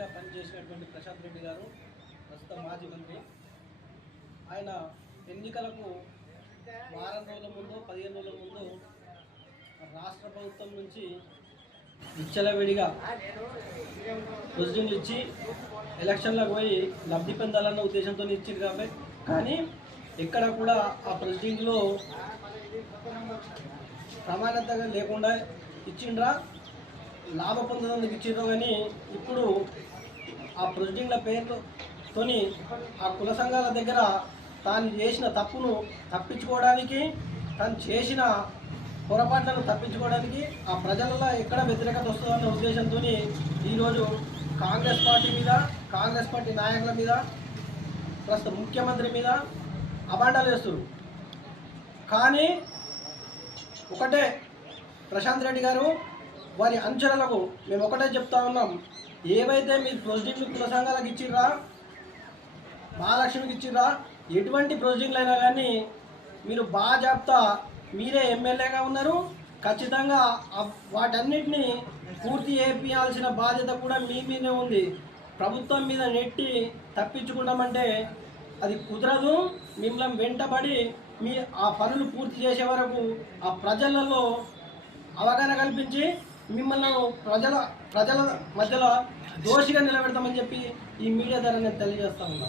మంత్రిగా పనిచేసినటువంటి ప్రశాంత్ రెడ్డి గారు ప్రస్తుతం మాజీ మంత్రి ఆయన ఎన్నికలకు వారం రోజుల ముందు పదిహేను రోజుల ముందు రాష్ట్ర ప్రభుత్వం నుంచి విచ్చలవిడిగా ప్రొసీడింగ్లు ఇచ్చి ఎలక్షన్లకు పోయి లబ్ధి పొందాలన్న ఉద్దేశంతో ఇచ్చింది కాబట్టి కానీ ఎక్కడ కూడా ఆ ప్రెసిడెంట్లో ప్రమాణతగా లేకుండా ఇచ్చిండ్రా లాభ పొందినందుకు ఇచ్చిండ్రు కానీ ఇప్పుడు ఆ ప్రొసీడింగ్ల పేరుతోని ఆ కుల సంఘాల దగ్గర తాను చేసిన తప్పును తప్పించుకోవడానికి తను చేసిన పొరపాట్లను తప్పించుకోవడానికి ఆ ప్రజలలో ఎక్కడ వ్యతిరేకత వస్తుందన్న ఉద్దేశంతో ఈరోజు కాంగ్రెస్ పార్టీ మీద కాంగ్రెస్ పార్టీ నాయకుల మీద ప్రస్తుత ముఖ్యమంత్రి మీద అభాండాలు వేస్తున్నారు కానీ ఒకటే ప్రశాంత్ రెడ్డి గారు వారి అంచనలకు మేము ఒకటే చెప్తా ఉన్నాం ఏవైతే మీరు ప్రొసీడింగ్లు కుల సంఘాలకు ఇచ్చిర్రా మహాలక్ష్మికి ఇచ్చిర్రా ఎటువంటి ప్రొసీడింగ్లు అయినా కానీ మీరు బాగా చెప్తా మీరే ఎమ్మెల్యేగా ఉన్నారు ఖచ్చితంగా వాటన్నిటిని పూర్తి చేయించాల్సిన బాధ్యత కూడా మీ మీదే ఉంది ప్రభుత్వం మీద నెట్టి తప్పించుకున్నామంటే అది కుదరదు మిమ్మల్ని వెంటబడి మీ ఆ పనులు పూర్తి చేసే వరకు ఆ ప్రజలలో అవగాహన కల్పించి మిమ్మల్ని ప్రజల ప్రజల మధ్యలో దోషిగా నిలబెడతామని చెప్పి ఈ మీడియా ద్వారా నేను తెలియజేస్తాను